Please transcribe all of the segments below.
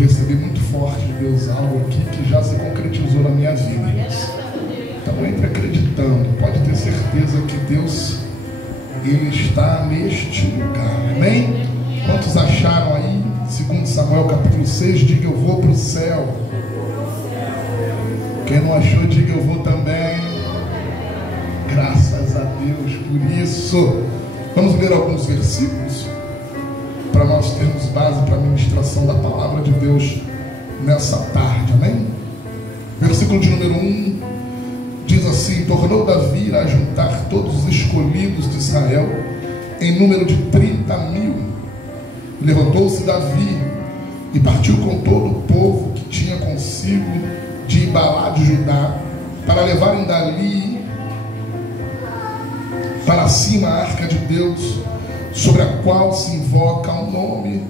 recebi muito forte de Deus algo aqui que já se concretizou na minha vida. Então entre acreditando, pode ter certeza que Deus, Ele está neste lugar, amém? Quantos acharam aí? 2 Samuel capítulo 6, diga eu vou para o céu. Quem não achou, diga eu vou também. Graças a Deus por isso. Vamos ler alguns versículos para nós termos base para a ministração da palavra de Deus nessa tarde, amém? Versículo de número 1 diz assim: tornou Davi a juntar todos os escolhidos de Israel em número de 30.000. Levantou-se Davi e partiu com todo o povo que tinha consigo de Baalá de Judá, para levarem dali para cima a arca de Deus, sobre a qual se invoca o nome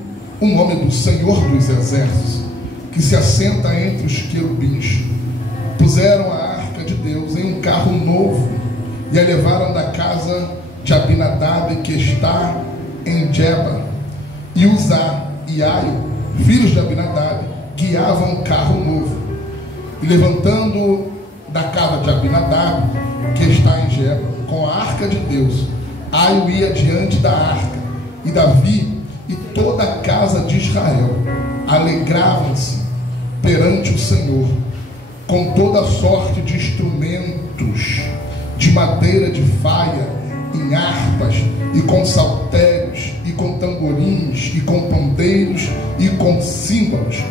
do Senhor dos Exércitos, que se assenta entre os querubins. Puseram a arca de Deus em um carro novo e a levaram da casa de Abinadab, que está em Geba. E Uzá e Aio, filhos de Abinadab, guiavam o carro novo. E levantando da casa de Abinadab, que está em Geba, com a arca de Deus, Aio ia diante da arca, e Davi e toda a casa de Israel alegravam-se perante o Senhor, com toda sorte de instrumentos de madeira de faia, em harpas, e com saltérios, e com tamborins, e com pandeiros, e com símbolos.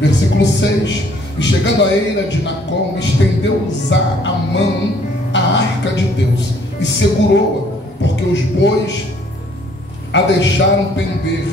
Versículo 6: e chegando à eira de Nacom, estendeu Uzá a mão à arca de Deus, e segurou-a, porque os bois a deixaram pender.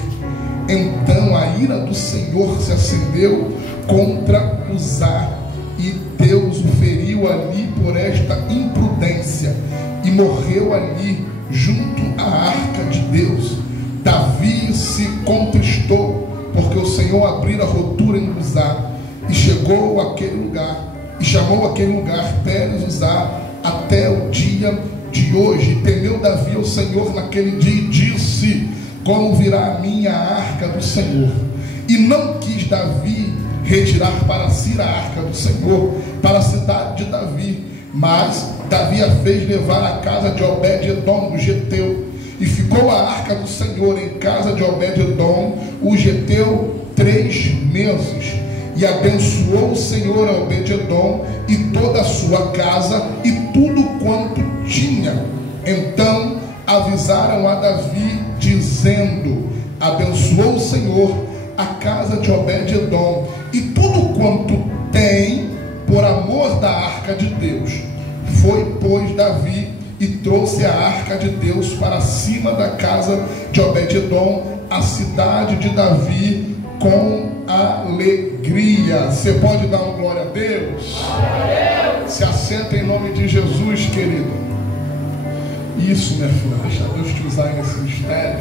Então a ira do Senhor se acendeu contra Uzá, e Deus o feriu ali por esta imprudência, e morreu ali junto à arca de Deus. Davi se contristou, porque o Senhor abrira a rotura em Uzá, e chegou àquele lugar, e chamou aquele lugar Pérez Uzá até o dia de hoje. E temeu Davi ao Senhor naquele dia, e disse: como virá a minha arca do Senhor? E não quis Davi retirar para si a arca do Senhor para a cidade de Davi, mas Davi a fez levar à casa de Obed-edom, o geteu. E ficou a arca do Senhor em casa de Obed-edom, o geteu, 3 meses. E abençoou o Senhor a Obed-edom e toda a sua casa e tudo quanto tinha. Então avisaram a Davi, dizendo: abençoou o Senhor a casa de Obed-edom e tudo quanto tem, por amor da arca de Deus. Foi, pois, Davi e trouxe a arca de Deus para cima da casa de Obed-edom, a cidade de Davi, com alegria. Você pode dar uma glória a Deus? Glória a Deus. Se assenta em nome de Jesus, querido. Isso, minha filha, deixa Deus te usar aí nesse mistério.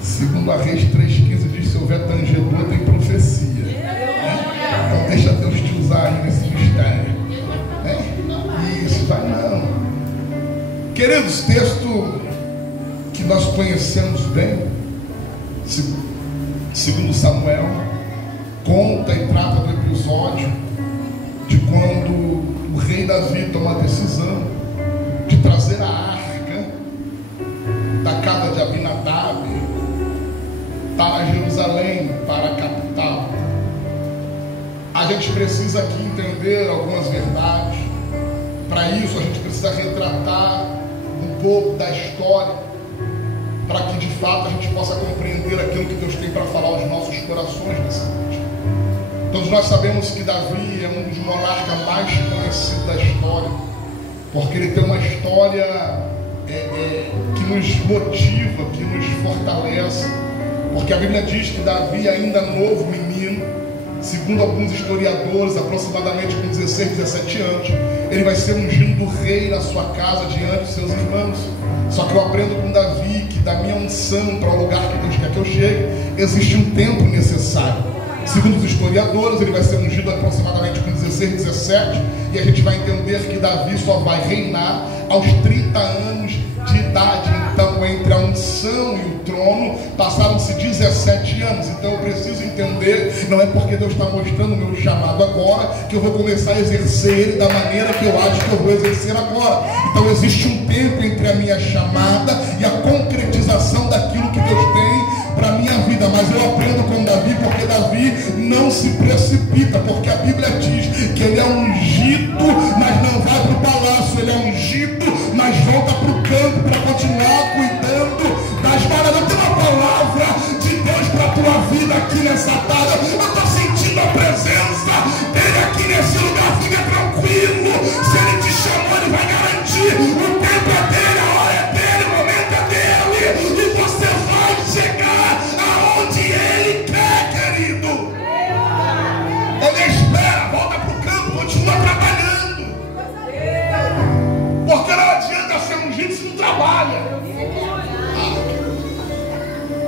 Segundo a Reis 3,15 diz: se houver tangedor, tem profecia. Então deixa Deus te usar aí nesse mistério. Isso, vai não. Queridos, texto que nós conhecemos bem, segundo Samuel, conta e trata do episódio de quando o rei Davi toma a decisão de trazer a arca da casa de Abinadab para Jerusalém, para a capital. A gente precisa aqui entender algumas verdades. Para isso a gente precisa retratar um pouco da história, para que de fato a gente possa compreender aquilo que Deus tem para falar aos nossos corações nessa noite. Todos nós sabemos que Davi é um dos monarcas mais conhecidos da história, porque ele tem uma história que nos motiva, que nos fortalece, porque a Bíblia diz que Davi, ainda novo menino, segundo alguns historiadores, aproximadamente com 16, 17 anos, ele vai ser ungido rei na sua casa diante dos seus irmãos. Só que eu aprendo com Davi que da minha unção para o lugar que Deus quer que eu chegue, existe um tempo necessário. Segundo os historiadores, ele vai ser ungido aproximadamente com 16, 17, e a gente vai entender que Davi só vai reinar aos 30 anos de idade. Então, entre a unção e o trono, passaram-se 17 anos. Então, eu preciso entender, não é porque Deus está mostrando o meu chamado agora, que eu vou começar a exercer ele da maneira que eu acho que eu vou exercer agora. Então, existe um tempo entre a minha chamada e a concretização daquilo que Deus tem para a minha vida. Mas eu aprendo com Davi, porque Davi não se precipita, porque a Bíblia diz que ele é ungido, mas não vai para o palácio. Ele é ungido, mas volta para o campo para continuar cuidando das varas. Eu tenho uma palavra de Deus para a tua vida aqui nessa tarde. Eu estou sentindo a presença dele aqui nesse lugar. Fica tranquilo, se ele te chamou, ele vai garantir. O tempo é dele, a hora é dele, o momento é dele, e você vai chegar aonde ele quer, querido. Ele espera, volta para o campo, continua trabalhando, porque não adianta ser ungido se não trabalha.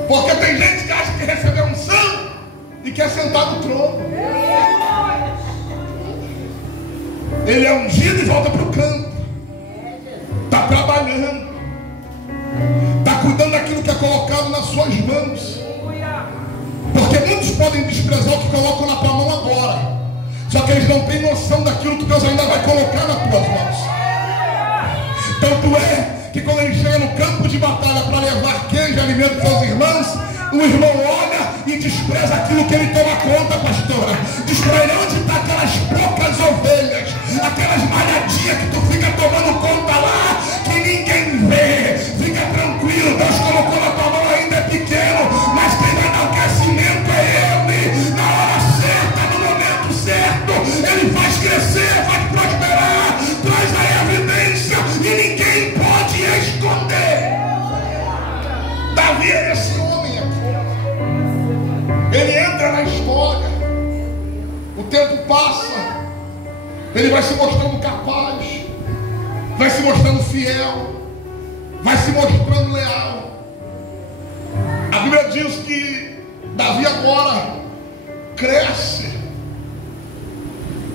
Porque tem gente que acha que recebeu unção e quer sentar no trono. Ele é ungido e volta para o campo, está trabalhando, está cuidando daquilo que é colocado nas suas mãos. Porque muitos podem desprezar o que colocam na tua mão agora, só que eles não têm noção daquilo que Deus ainda vai colocar nas tuas mãos. Tanto é que quando ele chega no campo de batalha para levar queijo e alimento para os seus irmãos, o irmão olha e despreza aquilo que ele toma conta, pastora. Diz para ele: onde está aquelas poucas ovelhas, aquelas malhadinhas que tu fica tomando conta lá, que ninguém vê? Fica tranquilo, Deus colocou na tua mão, ainda é pequeno, mas quem vai dar o crescimento é ele. Na hora certa, no momento certo, ele faz crescer, faz prosperar, traz a evidência e ninguém pode esconder. Davi é esse homem aqui. Ele entra na história, o tempo passa, ele vai se mostrando capaz, vai se mostrando fiel, vai se mostrando leal. A Bíblia diz que Davi agora cresce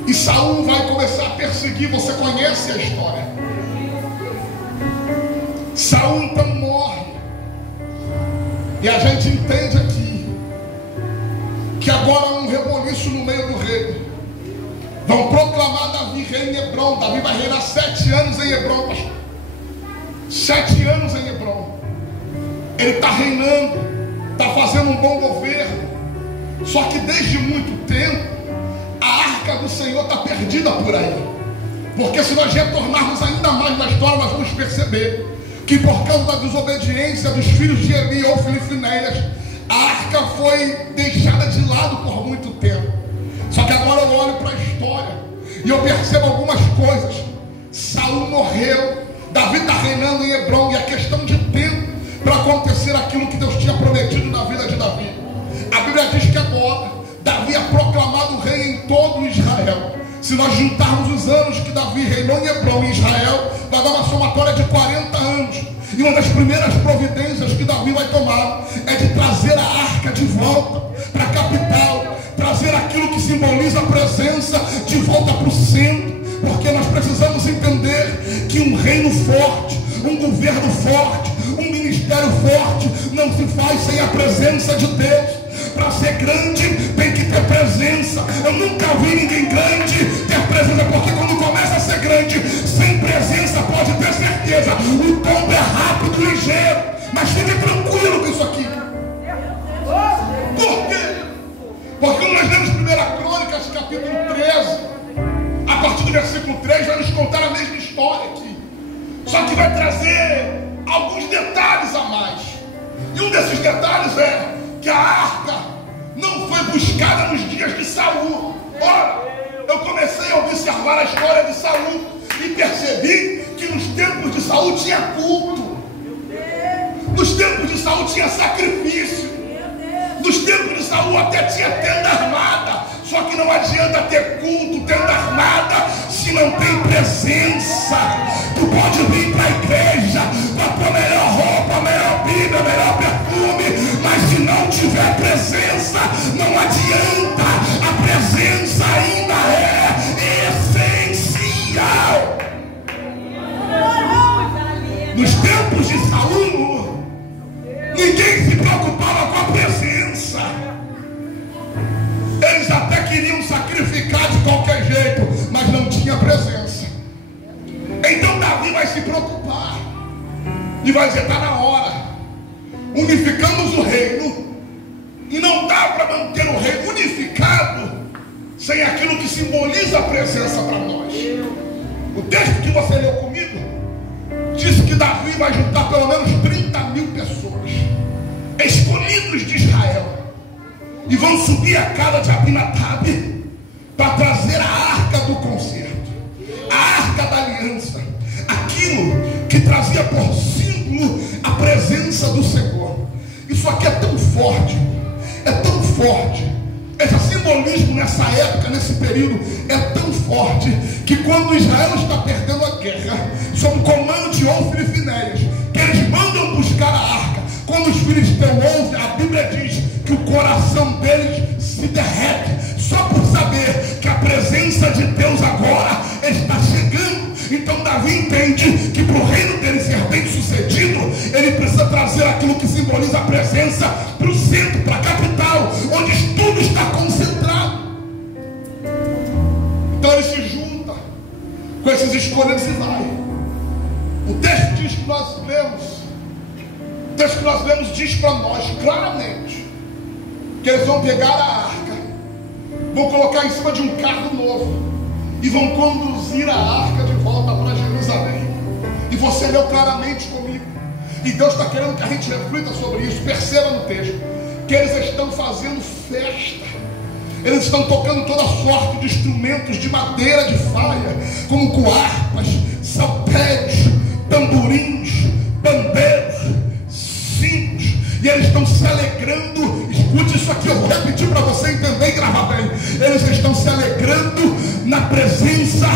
e Saul vai começar a perseguir. Você conhece a história. Saul então morre, e a gente entende aqui que agora há um reboliço no meio do reino. Vão proclamar Davi rei em Hebrom. Davi vai reinar 7 anos em Hebrom, pastor. 7 anos em Hebrom. Ele está reinando, está fazendo um bom governo. Só que desde muito tempo a arca do Senhor está perdida por aí. Porque se nós retornarmos ainda mais na história, nós vamos perceber que por causa da desobediência dos filhos de Eli ou Finéias, a arca foi deixada de lado por muito tempo. Só que agora eu olho para a história e eu percebo algumas coisas. Saul morreu, Davi está reinando em Hebrom, e é questão de tempo para acontecer aquilo que Deus tinha prometido na vida de Davi. A Bíblia diz que agora Davi é proclamado rei em todo Israel. Se nós juntarmos os anos que Davi reinou em Hebrom em Israel, vai dar uma somatória de 40 anos. E uma das primeiras providências que Davi vai tomar é de trazer a arca de volta para a capital, trazer aquilo que simboliza a presença de volta para o centro. Porque nós precisamos entender que um reino forte, um governo forte, um ministério forte não se faz sem a presença de Deus. Para ser grande tem que ter presença. Eu nunca vi ninguém grande ter presença, porque quando começa a ser grande sem presença, pode ter certeza, o tombo é rápido e ligeiro. Mas fique tranquilo com isso aqui. Por quê? Porque quando nós lemos 1 Crônicas capítulo 13, a partir do versículo 3, vai nos contar a mesma história aqui, só que vai trazer alguns detalhes a mais. E um desses detalhes é que a arca não foi buscada nos dias de Saul. Ora, eu comecei a observar a história de Saul e percebi que nos tempos de Saul tinha culto, nos tempos de Saul tinha sacrifício, nos tempos de Saul até tinha tenda armada. Só que não adianta ter culto, tenda armada, se não tem presença. Tu pode vir para a igreja com a tua melhor roupa, a melhor Bíblia, melhor perfume, mas se não tiver presença, não adianta. queriam sacrificar de qualquer jeito, mas não tinha presença. Então Davi vai se preocupar e vai dizer: está na hora, unificamos o reino, e não dá para manter o reino unificado sem aquilo que simboliza a presença para nós. O texto que você leu comigo diz que Davi vai juntar pelo menos 30.000 pessoas, escolhidos de Israel, e vão subir a casa de Abinadab para trazer a arca do concerto, a arca da aliança, aquilo que trazia por símbolo a presença do Senhor. Isso aqui é tão forte, esse simbolismo nessa época, nesse período, é tão forte, que quando Israel está perdendo a guerra, sob o comando de Ofni e Finéias, que eles mandam buscar a arca, quando os filisteus ouvem, a Bíblia diz que o coração deles se derrete, só por saber que a presença de Deus agora está chegando. Então Davi entende que para o reino dele ser bem sucedido, ele precisa trazer aquilo que simboliza a presença para o centro, para a capital, onde tudo está concentrado. Então ele se junta com esses escolhidos e vai. O texto diz que nós lemos, o texto que nós lemos diz para nós claramente que eles vão pegar a arca, vão colocar em cima de um carro novo e vão conduzir a arca de volta para Jerusalém. E você leu claramente comigo, e Deus está querendo que a gente reflita sobre isso. Perceba no texto que eles estão fazendo festa, eles estão tocando toda sorte de instrumentos de madeira de faia, como coarpas, saltérios, tamborins, pandeiros, sinos, e eles estão se alegrando. Escute isso aqui, eu vou repetir para você entender e gravar bem. Eles estão se alegrando na presença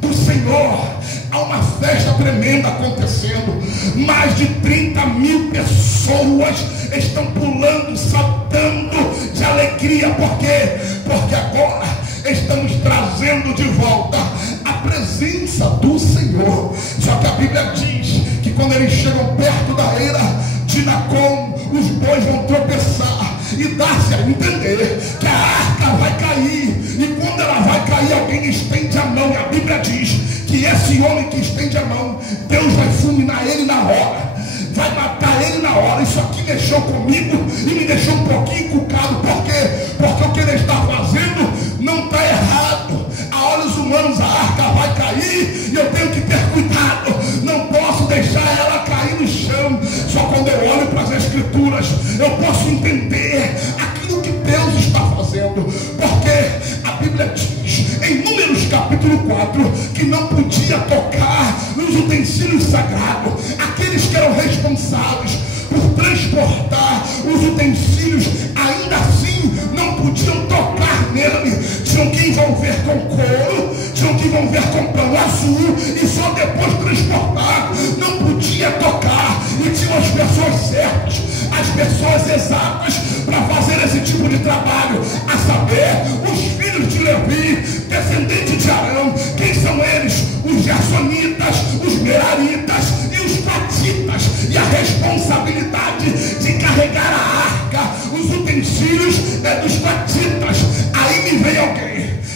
do Senhor. Há uma festa tremenda acontecendo. Mais de 30.000 pessoas estão pulando, saltando de alegria. Por quê? Porque agora estamos trazendo de volta a presença do Senhor. Só que a Bíblia diz que quando eles chegam perto da eira de Nacon, os bois vão tropeçar, e dá-se a entender que a arca vai cair. E quando ela vai cair, alguém estende a mão, e a Bíblia diz que esse homem que estende a mão, Deus vai fulminar ele na hora, vai matar ele na hora. Isso aqui mexeu comigo e me deixou um pouquinho encucado. Por quê? Porque o que ele está fazendo não está errado. A olhos humanos a arca vai cair, e eu tenho que ter cuidado, não posso deixar ela cair no chão. Só quando eu olho para as Escrituras, eu posso entender aquilo que Deus está fazendo. Porque a Bíblia diz em Números capítulo 4 que não podia tocar nos utensílios sagrados. Aqueles que eram responsáveis por transportar os utensílios, ainda assim não podiam tocar nele. Tinham que envolver com couro, tinham que envolver com pano azul, e só depois transportar. Não podia tocar. E tinham as pessoas certas, as pessoas exatas para fazer esse tipo de trabalho, a saber, os filhos de Levi, descendentes de Arão. Quem são eles? Os gersonitas, os meraritas e os patitas. E a responsabilidade de carregar a arca, os utensílios, é dos patitas. Aí me vem alguém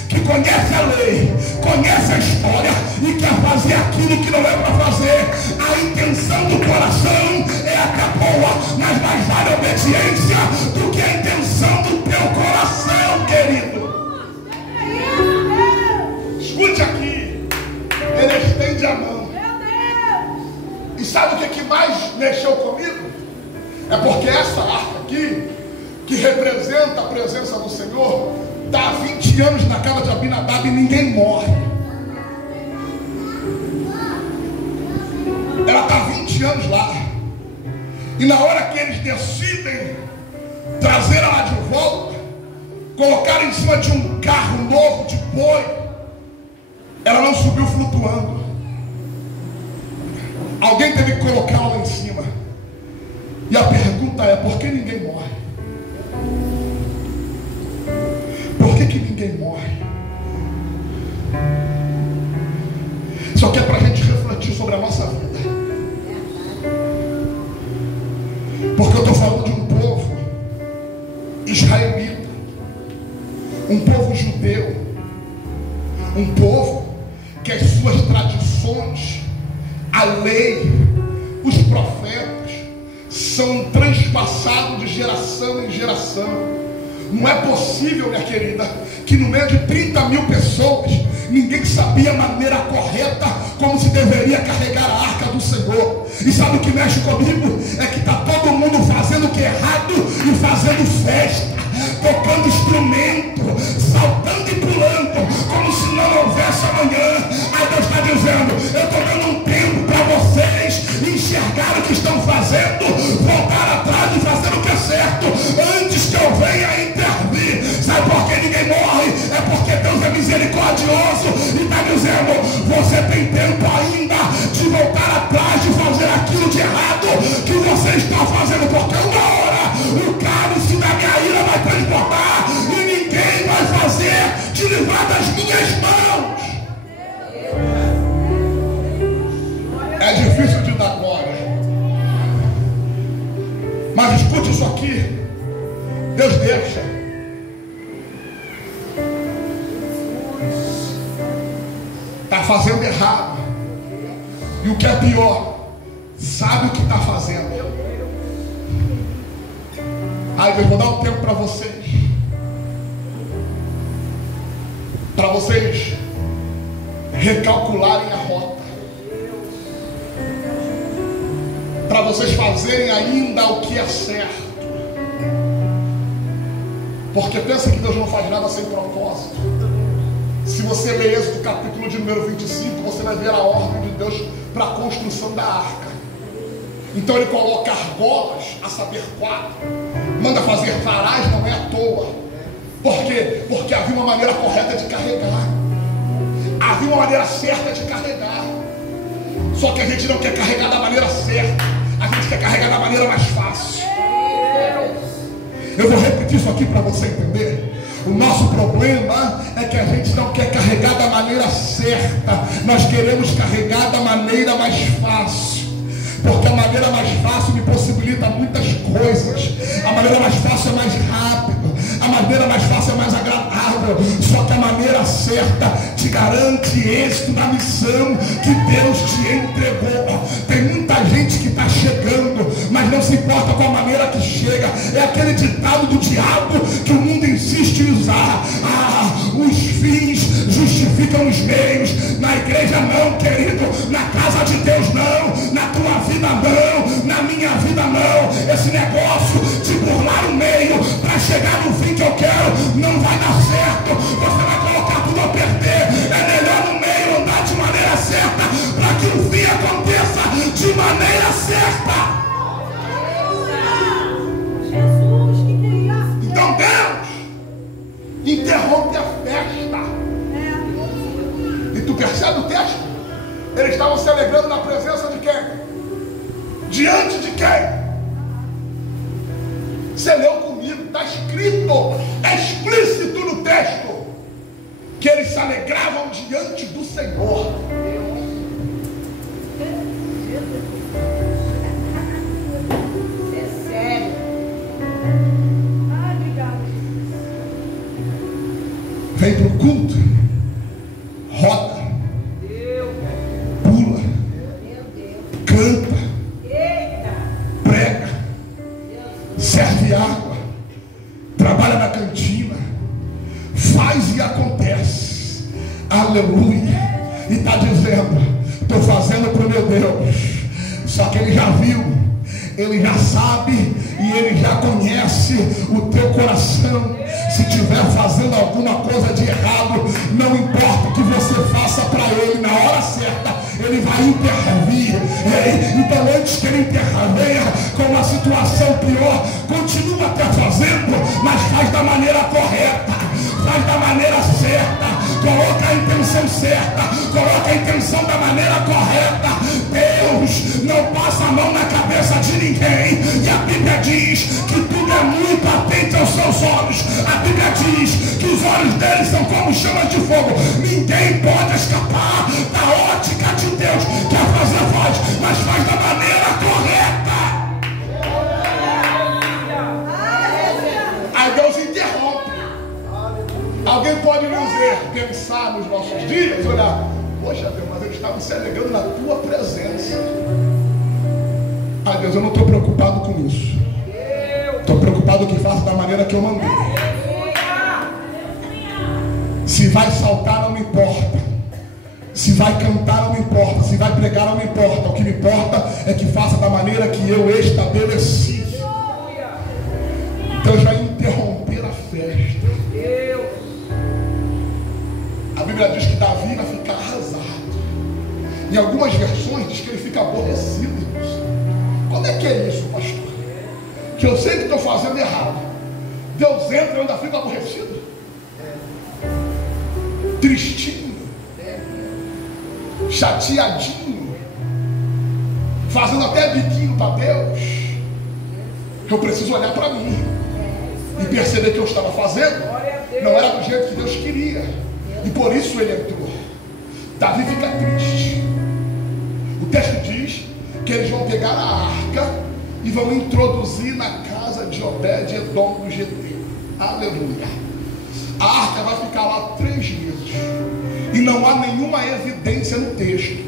que conhece a lei, conhece a história e quer fazer aquilo que não é para fazer. A intenção do coração é até boa, mas mais vale a obediência do que a intenção do teu coração, querido. Escute aqui, ele estende a mão. E sabe o que mais mexeu comigo? É porque essa arca aqui, que representa a presença do Senhor, está há 20 anos na casa de Abinadab e ninguém morre. Ela está há 20 anos lá. E na hora que eles decidem trazer ela de volta, colocar em cima de um carro novo de boi, ela não subiu flutuando. Alguém teve que colocá-la lá em cima. E a pergunta é: por que ninguém morre? Por que ninguém morre? Só que é para a gente refletir sobre a nossa vida. Porque eu estou falando de um povo israelita, Um povo judeu, um povo que as suas tradições, a lei, os profetas são transpassados de geração em geração. Não é possível, minha querida, que no meio de 30 mil pessoas ninguém sabia a maneira correta como se deveria carregar a arca do Senhor. E sabe o que mexe comigo? É que está todo mundo fazendo o que é errado e fazendo festa, tocando instrumento, saltando e pulando, como se não houvesse amanhã. Aí Deus está dizendo: eu estou dando um tempo para vocês enxergar o que estão fazendo, voltar atrás e fazer o que é certo, antes que eu venha intervir. Sabe por que ninguém morre? É porque Deus é misericordioso e está dizendo: você tem tempo ainda de voltar atrás, de fazer aquilo de errado que você está fazendo, porque uma hora o cálice da minha ira vai transportar e ninguém vai fazer te livrar das minhas mãos. É difícil de dar glória, mas escute isso aqui. Deus deixa. Está fazendo errado, e o que é pior, sabe o que está fazendo. Aí Deus, vou dar um tempo para vocês recalcularem a rota, para vocês fazerem ainda o que é certo. Porque pensa que Deus não faz nada sem propósito. Se você ler Êxodo capítulo de número 25, você vai ver a ordem de Deus para a construção da arca. Então ele coloca argolas, a saber 4, manda fazer varais, não é à toa. Por quê? Porque havia uma maneira correta de carregar, havia uma maneira certa de carregar. Só que a gente não quer carregar da maneira certa, a gente quer carregar da maneira mais fácil. Eu vou repetir isso aqui para você entender. O nosso problema é que a gente não quer carregar da maneira certa, nós queremos carregar da maneira mais fácil. Porque a maneira mais fácil me possibilita muitas coisas. A maneira mais fácil é mais rápido, a maneira mais fácil é mais agradável. Só que a maneira certa te garante êxito na missão que Deus te entregou. Tem muita gente que está chegando, mas não se importa com a maneira que chega. É aquele ditado do diabo que o mundo insiste em usar: os fins justificam os meios. Na igreja não, querido, na casa de Deus não, na tua vida não, na minha vida não. Esse negócio de burlar o meio para chegar no fim que eu quero não vai dar certo. Você vai colocar tudo a perder. É melhor no meio andar de maneira certa, para que o fim aconteça de maneira certa. Então Deus interrompe a festa. E tu percebe o texto? Eles estavam se alegrando na presença de quem? Diante de quem? Você leu comigo, está escrito, é explícito no texto, que eles se alegravam diante do Senhor. É sério. Vem para o culto, roda, pula, canta, prega, serve água, trabalha na cantina, faz e acontece. Aleluia. E está dizendo: estou fazendo para o meu Deus. Só que ele já viu, ele já sabe e ele já conhece o teu coração. Se estiver fazendo alguma coisa de errado, não importa o que você faça para ele, na hora certa ele vai intervir. Então antes que ele intervenha com uma situação pior, continua até fazendo, mas faz da maneira correta, faz da maneira certa, coloca a intenção certa, coloca a intenção da maneira correta. Deus não passa a mão na cabeça de ninguém, e a Bíblia diz que tudo é muito atento aos seus olhos. A Bíblia diz que os olhos deles são como chamas de fogo. Ninguém pode escapar da ótica de Deus. Quer fazer, faz, mas faz da maneira correta. Aí Deus interrompe. Alguém pode nos ver, pensar nos nossos dias, olhar, poxa Deus, mas eles estavam se alegrando na tua presença. Ah Deus, eu não estou preocupado com isso. Estou preocupado que faça da maneira que eu mandei. Se vai saltar não me importa, se vai cantar não me importa, se vai pregar não me importa. O que me importa é que faça da maneira que eu estabeleci. Então já interromper a festa. A Bíblia diz que Davi vai ficar arrasado. Em algumas versões diz que ele fica aborrecido. Como é que é isso, pastor? Que eu sei que estou fazendo errado. Deus entra e eu ainda fico aborrecido. Tristinho. Chateadinho. Fazendo até biquinho para Deus. Eu preciso olhar para mim e perceber que eu estava fazendo não era do jeito que Deus queria. E por isso ele entrou. Davi fica triste. O texto diz que eles vão pegar a arca e vão introduzir na casa de Obed-Edom do Geteu. Aleluia. A arca vai ficar lá 3 meses. E não há nenhuma evidência no texto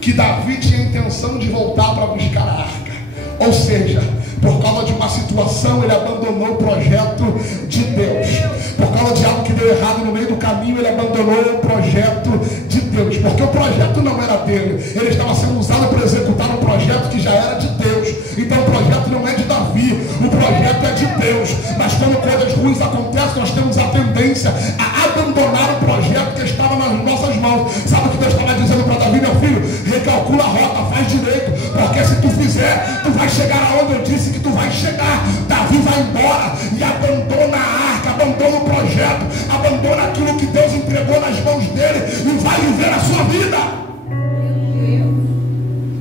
que Davi tinha intenção de voltar para buscar a arca. Ou seja, por causa de uma situação ele abandonou o projeto de Deus. Por causa de algo que deu errado no meio do caminho, ele abandonou o projeto de Deus. Porque o projeto não era dele, ele estava sendo usado para executar um projeto que já era de Deus. Então o projeto não é de Davi, o projeto é de Deus. Mas quando coisas ruins acontecem, nós temos a tendência a abandonar o projeto que estava nas nossas mãos. Sabe o que Deus estava dizendo para Davi? Meu filho, recalcula a rota, faz direito, porque se tu fizer, tu vai chegar aonde eu disse que tu vai chegar. Davi vai embora e abandona a arca, abandona o projeto, abandona aquilo que Deus entregou nas mãos dele e vai viver a sua vida.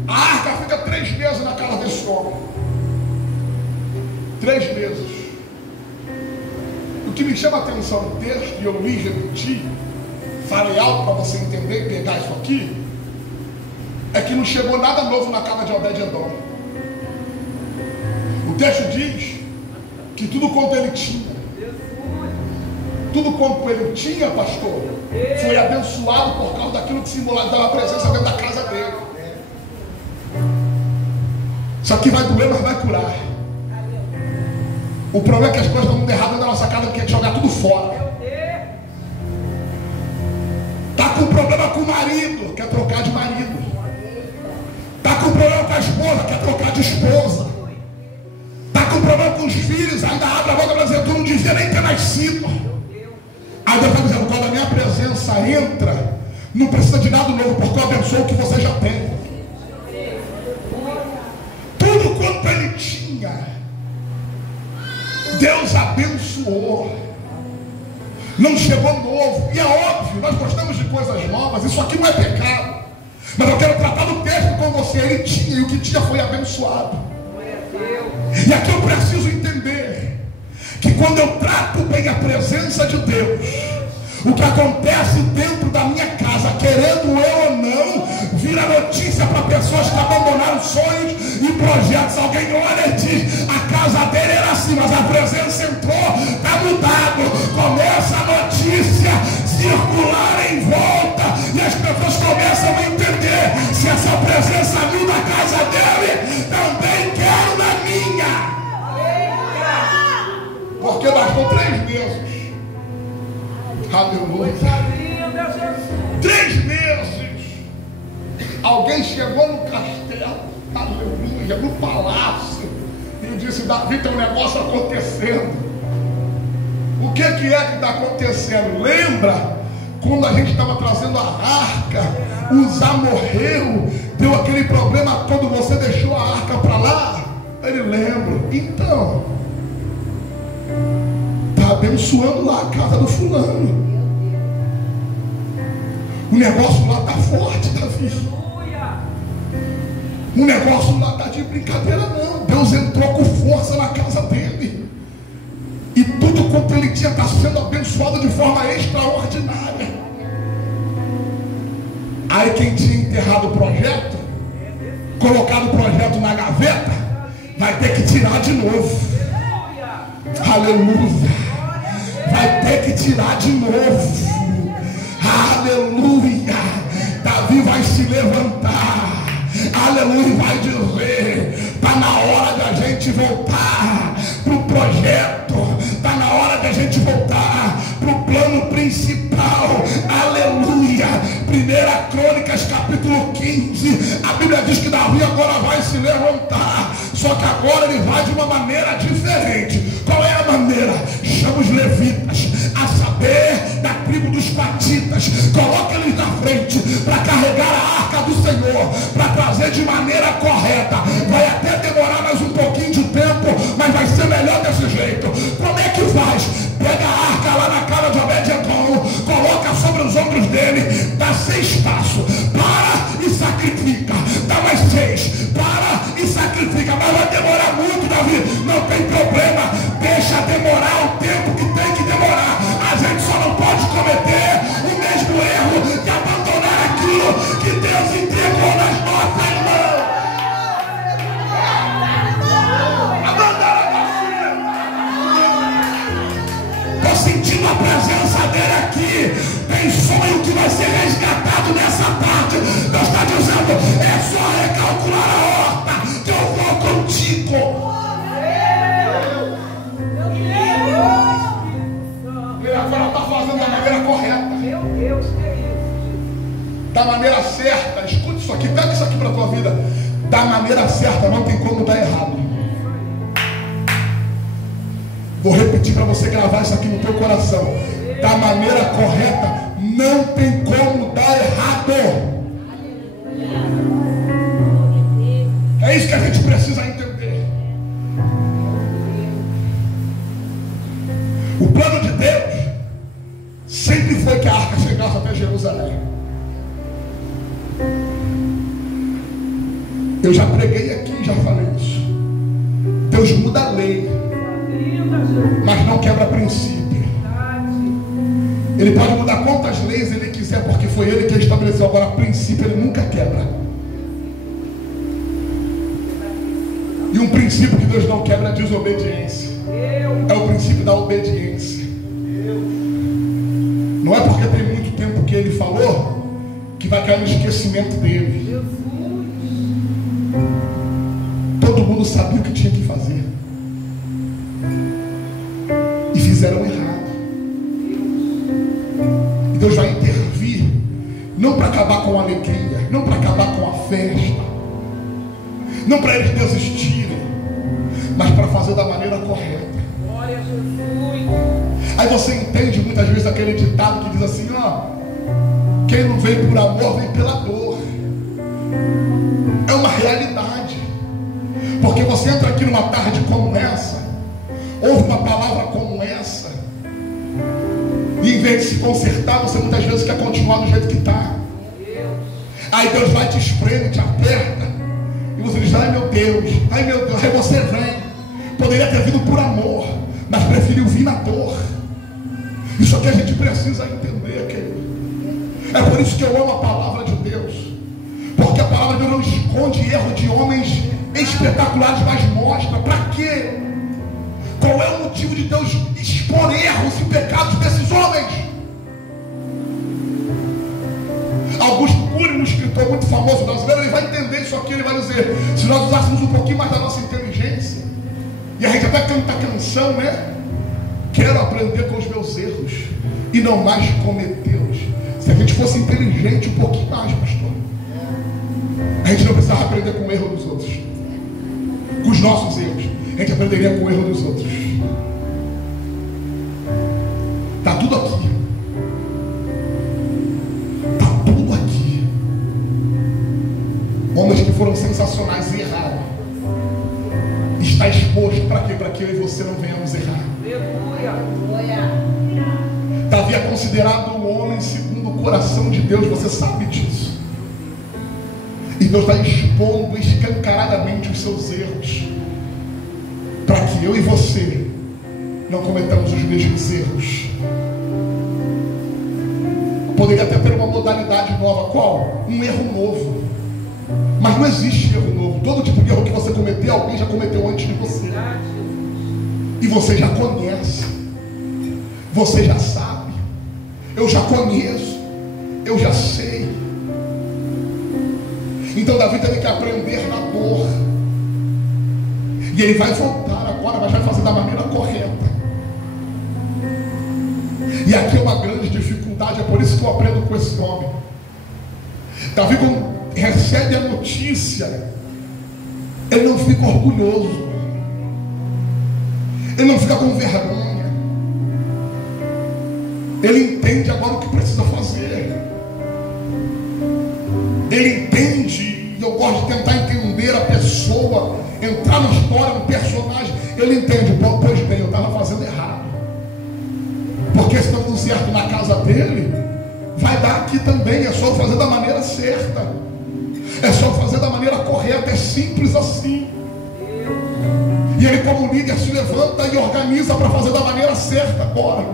A arca fica 3 meses na casa desse homem. 3 meses. O que me chama a atenção no texto, e eu li, repeti, falei alto para você entender e pegar isso aqui, é que não chegou nada novo na casa de Obed-Edom. O texto diz que tudo quanto ele tinha, pastor, foi abençoado por causa daquilo que simbolizava a presença dentro da casa dele. Isso aqui vai doer, mas vai curar. O problema é que as coisas estão muito erradas na nossa casa, porque a gente jogar tudo fora. Está com problema com o marido, quer trocar de marido. Está com problema com a esposa, quer trocar de esposa. Está com problema com os filhos, ainda abre a boca para dizer, tu não devia nem ter nascido. Aí Deus está dizendo, quando a minha presença entra, não precisa de nada novo, porque eu abençoo o que você já tem. Tudo quanto ele tinha, Deus abençoou. Não chegou novo. E é óbvio, nós gostamos de coisas novas. Isso aqui não é pecado. Mas eu quero tratar do texto com você. Ele tinha, e o que tinha foi abençoado. E aqui eu preciso entender que quando eu trato bem a presença de Deus, o que acontece dentro da minha casa, querendo eu ou não, vira notícia para pessoas que abandonaram sonhos e projetos. Alguém olha e diz, a casa dele era assim, mas a presença entrou, está mudado. Começa a notícia circular em volta e as pessoas começam a entender, se essa presença muda a casa dele, também quero na minha. Porque bastou 3 meses. Aleluia. 3 meses. Alguém chegou no castelo, aleluia, no palácio, e disse, Davi, tem um negócio acontecendo. O que é que está acontecendo? Lembra quando a gente estava trazendo a arca, Uzá morreu, deu aquele problema todo, você deixou a arca para lá? Ele lembra. Então, está abençoando lá a casa do fulano. O negócio lá está forte, Davi. O negócio lá está de brincadeira não. Deus entrou com força na casa dele. E tudo quanto ele tinha está sendo abençoado de forma extraordinária. Aí quem tinha enterrado o projeto, colocado o projeto na gaveta, vai ter que tirar de novo. Aleluia. Vai ter que tirar de novo. Aleluia. Davi vai se levantar. Aleluia. Vai dizer: está na hora da gente voltar para o projeto. Está na hora da gente voltar para o plano principal. Aleluia. 1 Crônicas capítulo 15. A Bíblia diz que Davi agora vai se levantar. Só que agora ele vai de uma maneira diferente. Qual é a maneira? Chama os levitas, a saber, da tribo dos patitas. Coloca eles na frente para carregar a arca do Senhor, para trazer de maneira correta. Vai até demorar mais um pouquinho de tempo, mas vai ser melhor desse jeito. Como é que faz? Pega a arca lá na casa de Obed-Edom, coloca sobre os ombros dele, dá 6 passos, para e sacrifica. Dá mais 6, para e sacrifica. Mas vai demorar muito, Davi. Não tem problema, deixa demorar o tempo que tem que demorar. A gente só não pode cometer o mesmo erro de abandonar aquilo que Deus entregou nas nossas mãos. Estou sentindo a presença dele aqui. Tem sonho que vai ser resgatado nessa tarde. Deus está dizendo: é só recalcular a horta que eu vou contigo. Ele agora está fazendo da maneira correta. Meu Deus, que é isso? Da maneira certa. Escute isso aqui, pega isso aqui para a tua vida. Da maneira certa, não tem como dar errado. Vou repetir para você gravar isso aqui no teu coração. Da maneira correta, não tem como dar errado. É isso que a gente precisa entender. O plano de Deus sempre foi que a arca chegasse até Jerusalém. Eu já preguei aqui, já falei isso. Deus muda a lei, mas não quebra princípio. Ele pode mudar quantas leis ele quiser, porque foi ele que estabeleceu. Agora, princípio ele nunca quebra. E um princípio que Deus não quebra é a desobediência. É o princípio da obediência. Não é porque tem muito tempo que ele falou que vai cair no esquecimento dele. Todo mundo sabia o que tinha que fazer e fizeram errado. E Deus vai intervir, não para acabar com a alegria, não para acabar com a festa, não para eles desistirem, mas para fazer da maneira correta. Glória a Jesus. Aí você entende muitas vezes aquele ditado que diz assim: ó, quem não vem por amor vem pela dor. É uma realidade. Porque você entra aqui numa tarde como essa, ouve uma palavra como essa, e em vez de se consertar, você muitas vezes quer continuar do jeito que está. Aí Deus vai te espreme, te aperta, e você diz: ai meu Deus, ai meu Deus. Aí você vem. Poderia ter vindo por amor, mas preferiu vir na dor. Isso aqui a gente precisa entender, querido. É por isso que eu amo a palavra de Deus, porque a palavra de Deus não esconde erro de homens espetaculares, mas mostra para quê? Qual é o motivo de Deus expor erros e pecados desses homens? Augusto Cury, um escritor muito famoso brasileiro, ele vai entender isso aqui. Ele vai dizer: se nós usássemos um pouquinho mais da nossa inteligência, e a gente até canta canção, né? Quero aprender com os meus erros e não mais cometê-los. Se a gente fosse inteligente um pouquinho mais, pastor, a gente não precisava aprender com o erro dos outros, com os nossos erros. A gente aprenderia com o erro dos outros. Está tudo aqui. Está tudo aqui. Homens que foram sensacionais e erraram. Está exposto para quê? Para que eu e você não venhamos errar. Davi é considerado um homem segundo o coração de Deus. Você sabe disso. E Deus está expondo escancaradamente os seus erros, para que eu e você não cometamos os mesmos erros. Poderia até ter uma modalidade nova. Qual? Um erro novo. Mas não existe erro novo. Todo tipo de erro que você cometeu, alguém já cometeu antes de você, e você já conhece. Você já sabe, eu já conheço, eu já sei. Então Davi teve que aprender na dor. E ele vai voltar agora, mas vai fazer da maneira correta. E aqui é uma grande dificuldade, é por isso que eu aprendo com esse homem. Davi, quando recebe a notícia, ele não fica orgulhoso, ele não fica com vergonha, ele entende agora o que precisa fazer. Ele entende, e eu gosto de tentar entender a pessoa, entrar na história, no personagem. Ele entende, pois bem, eu estava fazendo errado, porque se não deu certo na casa dele, vai dar aqui também. É só fazer da maneira certa, é só fazer da maneira correta, é simples assim. E ele, como líder, se levanta e organiza para fazer da maneira certa. Bora,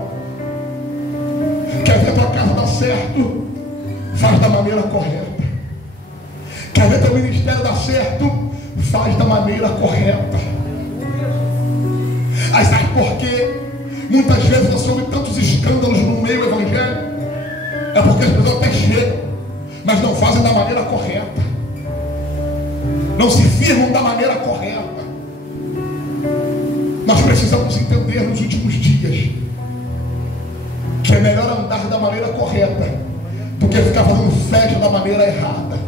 quer ver tua casa dar certo? Faz da maneira correta. Quer ver teu ministério dar certo? Faz da maneira correta. Aí sabe por quê? Muitas vezes nós somos tantos escândalos no meio evangélico, é porque as pessoas até chegam, mas não fazem da maneira correta, não se firmam da maneira correta. Nós precisamos entender nos últimos dias que é melhor andar da maneira correta do que ficar fazendo festa da maneira errada.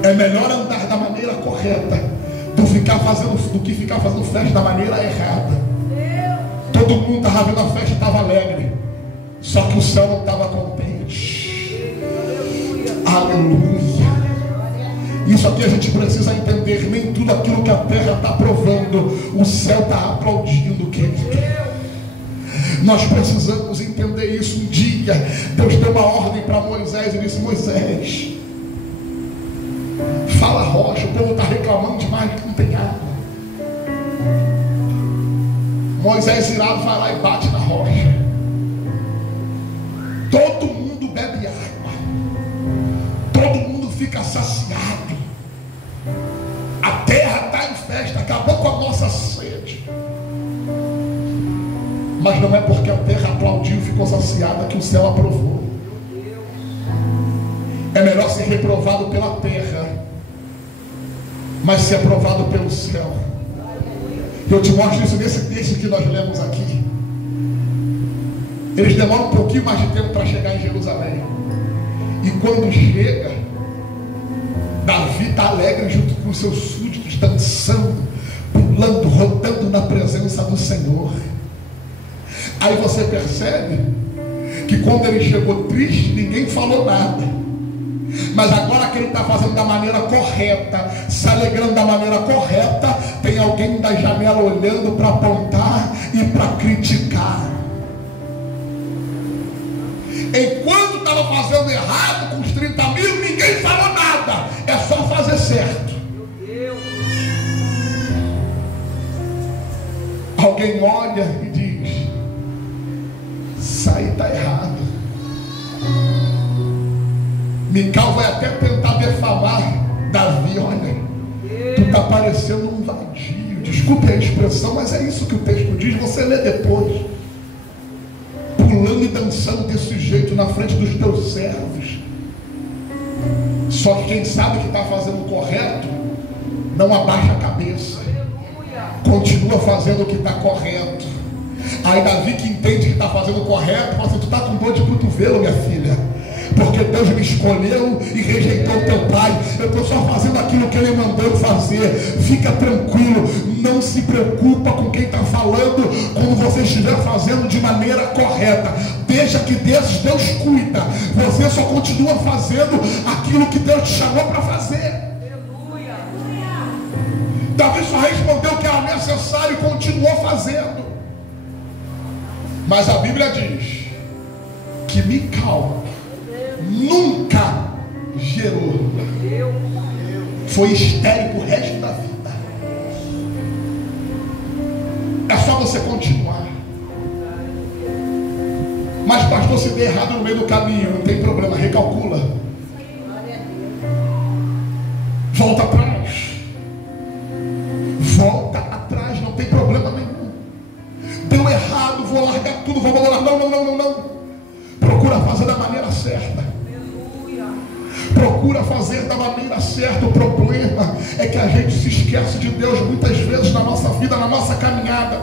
É melhor andar da maneira correta do que ficar fazendo festa da maneira errada. Todo mundo estava vendo a festa e estava alegre, só que o céu não estava contente. Aleluia. Isso aqui a gente precisa entender. Nem tudo aquilo que a terra está provando, o céu está aplaudindo, querido. Nós precisamos entender isso. Um dia Deus deu uma ordem para Moisés e disse: Moisés, fala a rocha, o povo está reclamando demais que não tem água. Moisés irado vai lá e bate na rocha. Todo mundo bebe água, todo mundo fica saciado, a terra está em festa, acabou com a nossa sede. Mas não é porque a terra aplaudiu e ficou saciada que o céu aprovou. É melhor ser reprovado pela terra, mas ser aprovado pelo céu. Eu te mostro isso nesse texto que nós lemos aqui. Eles demoram um pouquinho mais de tempo para chegar em Jerusalém. E quando chega, Davi está alegre junto com os seus súditos, dançando, pulando, rodando na presença do Senhor. Aí você percebe que quando ele chegou triste, ninguém falou nada. Mas agora que ele está fazendo da maneira correta, se alegrando da maneira correta, tem alguém da janela olhando para apontar e para criticar. Enquanto estava fazendo errado com os 30 mil, ninguém falou nada. É só fazer certo. Alguém olha e diz: isso aí está errado. Mical vai até tentar defamar Davi. Olha, tu está parecendo um vadio. Desculpe a expressão, mas é isso que o texto diz. Você lê depois. Pulando e dançando desse jeito na frente dos teus servos. Só que quem sabe que está fazendo o correto não abaixa a cabeça, continua fazendo o que está correto. Aí Davi, que entende que está fazendo o correto, fala assim: tu está com dor de cotovelo, minha filha, porque Deus me escolheu e rejeitou o teu pai. Eu estou só fazendo aquilo que ele mandou eu fazer. Fica tranquilo, não se preocupa com quem está falando quando você estiver fazendo de maneira correta. Deixa que Deus cuida. Você só continua fazendo aquilo que Deus te chamou para fazer. Davi só respondeu que era necessário e continuou fazendo. Mas a Bíblia diz que Mical nunca gerou. Foi estéril pro resto da vida. É só você continuar. Mas pastor, se der errado no meio do caminho, não tem problema, recalcula. Volta atrás. Volta atrás, não tem problema nenhum. deu errado, vou largar tudo, vou abandonar. Não. Procura fazer da maneira certa. Procura fazer da maneira certa. O problema é que a gente se esquece de Deus muitas vezes na nossa vida, na nossa caminhada.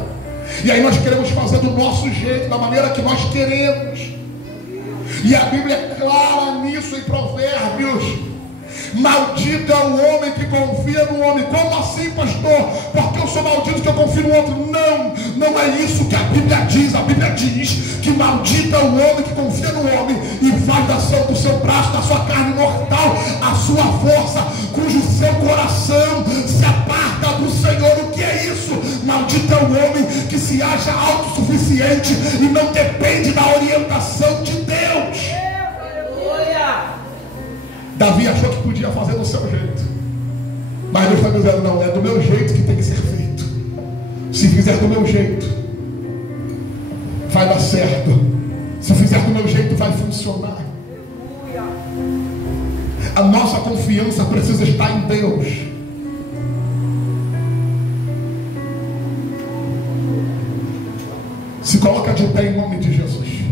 E aí nós queremos fazer do nosso jeito, da maneira que nós queremos. E a Bíblia é clara nisso em Provérbios. Maldito é o homem que confia no homem. Como assim, pastor? Porque eu sou maldito que eu confio no outro? Não é isso que a Bíblia diz. A Bíblia diz que maldito é o homem que confia no homem e faz da ação do seu braço, da sua carne mortal, a sua força, cujo seu coração se aparta do Senhor. O que é isso? Maldito é o homem que se acha autossuficiente e não depende da orientação de Deus. Davi achou que podia fazer do seu jeito, mas Deus está dizendo: não, é do meu jeito que tem que ser feito. Se fizer do meu jeito, vai dar certo. Se fizer do meu jeito, vai funcionar. A nossa confiança precisa estar em Deus. Se coloca de pé em nome de Jesus.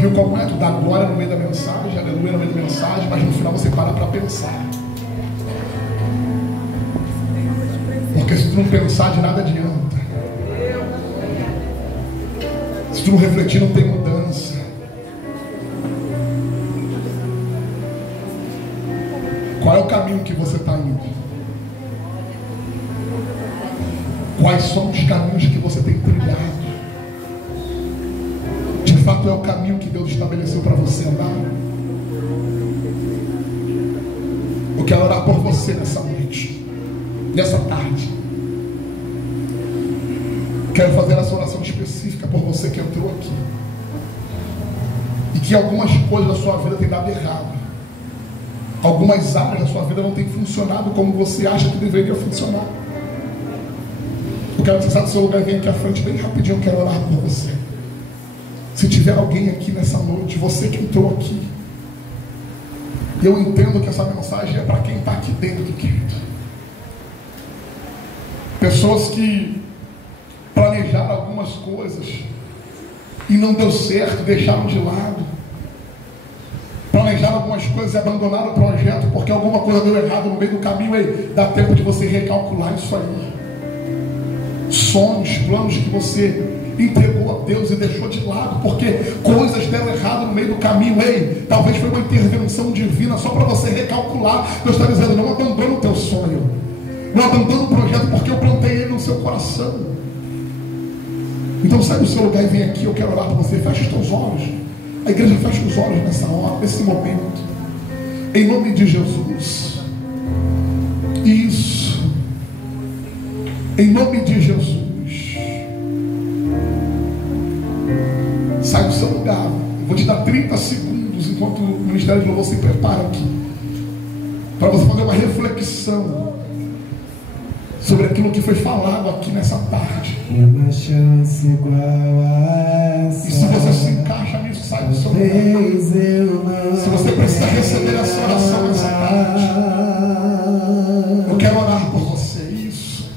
Viu como é? Tu dá glória no meio da mensagem, aleluia no meio da mensagem, mas no final você para para pensar. Porque se tu não pensar, de nada adianta. Se tu não refletir, não tem mudança. Qual é o caminho que você está indo? Quais são os caminhos que você tem trilhado? De fato é o caminho que Deus estabeleceu para você andar? Eu quero orar por você nessa noite, nessa tarde. Quero fazer essa oração específica por você que entrou aqui e que algumas coisas da sua vida têm dado errado. Algumas áreas da sua vida não têm funcionado como você acha que deveria funcionar. Eu quero que você saia do seu lugar e venha aqui à frente bem rapidinho. Eu quero orar por você. Se tiver alguém aqui nessa noite, você que entrou aqui, eu entendo que essa mensagem é para quem está aqui dentro, querido. Pessoas que planejaram algumas coisas e não deu certo, deixaram de lado. Planejaram algumas coisas e abandonaram o projeto porque alguma coisa deu errado no meio do caminho. Aí dá tempo de você recalcular isso aí. Sonhos, planos que você entregou a Deus e deixou de lado porque coisas deram errado no meio do caminho. Ei, talvez foi uma intervenção divina só para você recalcular. Deus está dizendo: não abandone o teu sonho, não abandone o projeto, porque eu plantei ele no seu coração. Então sai do seu lugar e vem aqui. Eu quero orar por você. Feche os teus olhos. A igreja fecha os olhos nessa hora, nesse momento, em nome de Jesus. Isso, em nome de Jesus. Sai do seu lugar. Eu vou te dar 30 segundos enquanto o Ministério de Louvor se prepara aqui, para você fazer uma reflexão sobre aquilo que foi falado aqui nessa tarde. Uma chance igual a essa. E se você se encaixa nisso, sai do seu lugar. Se você precisa receber essa oração nessa tarde, eu quero orar por você. Isso.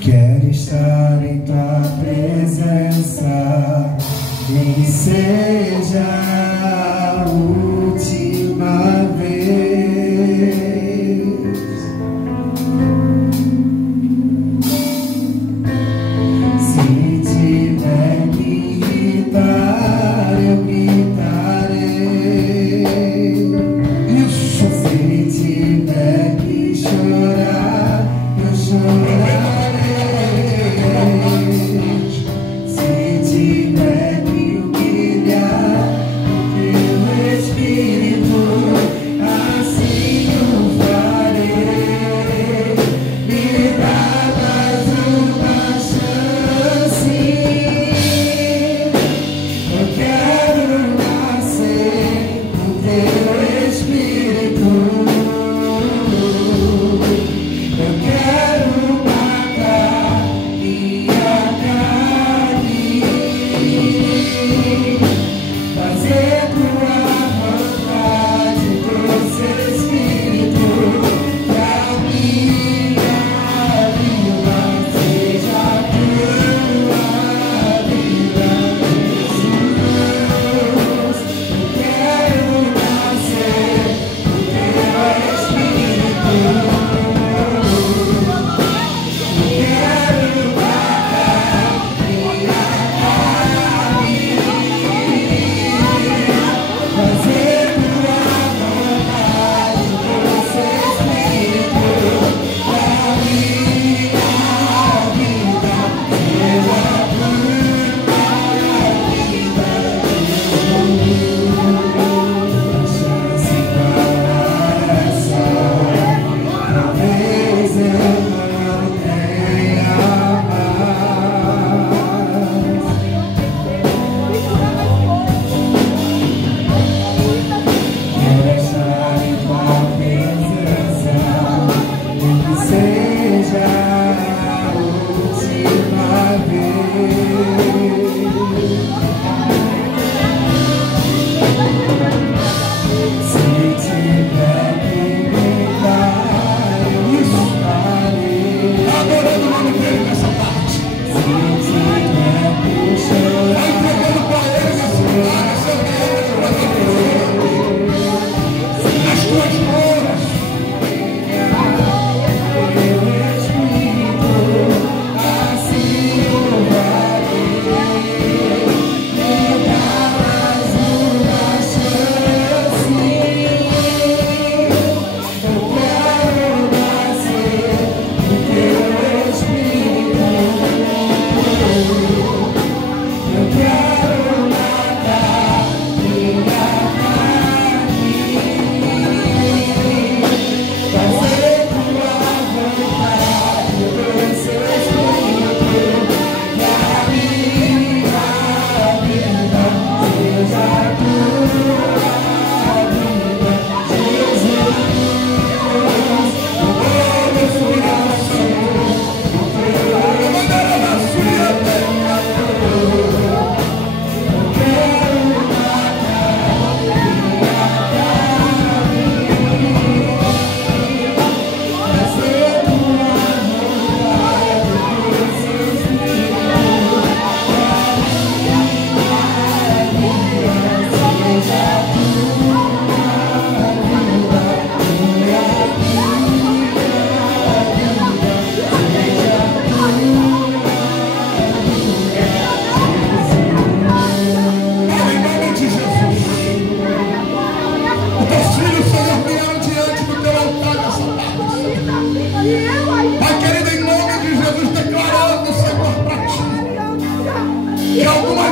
Quero estar em tua presença, nem que seja a última vez. Se tiver que gritar, eu gritarei.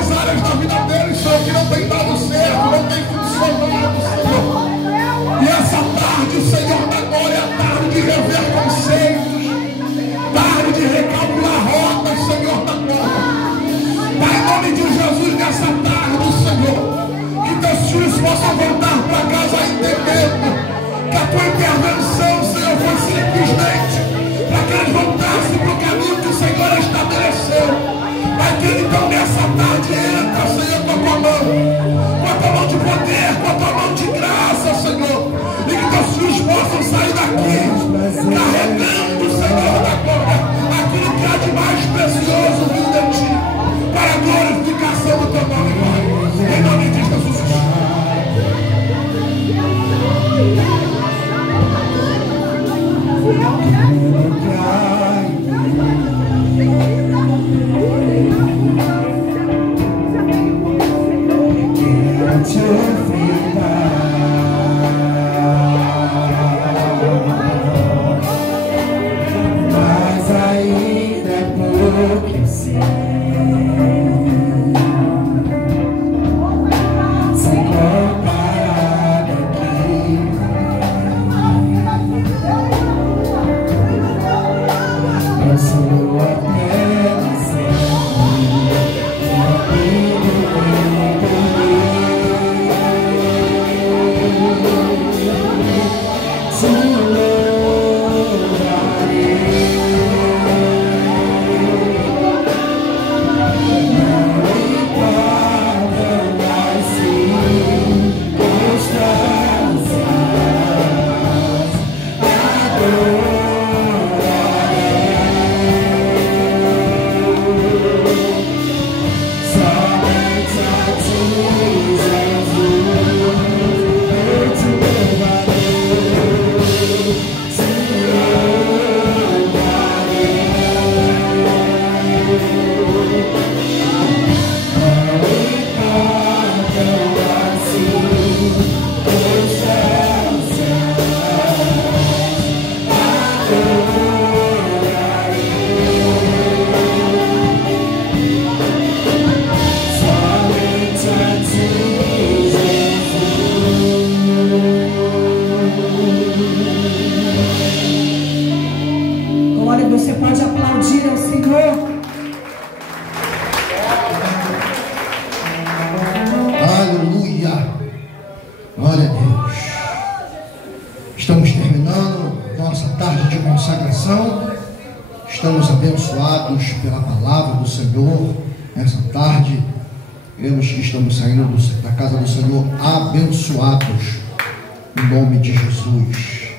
as áreas da vida deles, Senhor, que não tem dado certo, não tem funcionado, Senhor. E essa tarde, Senhor da glória, é a tarde de rever conceitos, tarde de recalcular rotas, Senhor da glória. Pai, em nome de Jesus, nessa tarde, Senhor, que teus filhos possam voltar para casa entendendo que a tua intervenção, Senhor, foi simplesmente para que eles voltassem para o caminho que o Senhor estabeleceu. Pai, que então nessa tarde entra, Senhor, com a tua mão de poder, com a tua mão de graça, Senhor, e que teus filhos possam sair daqui carregando, Senhor da glória, aquilo que há de mais precioso vindo de ti, para a glorificação do teu nome, Pai, em nome de Jesus. Mas ainda é pouco eu sei, sem comparado aqui, eu sou apenas você pode aplaudir ao Senhor. Aleluia. Glória a Deus. Estamos terminando nossa tarde de consagração. Estamos abençoados pela palavra do Senhor. Essa tarde, vemos que estamos saindo da casa do Senhor abençoados, em nome de Jesus.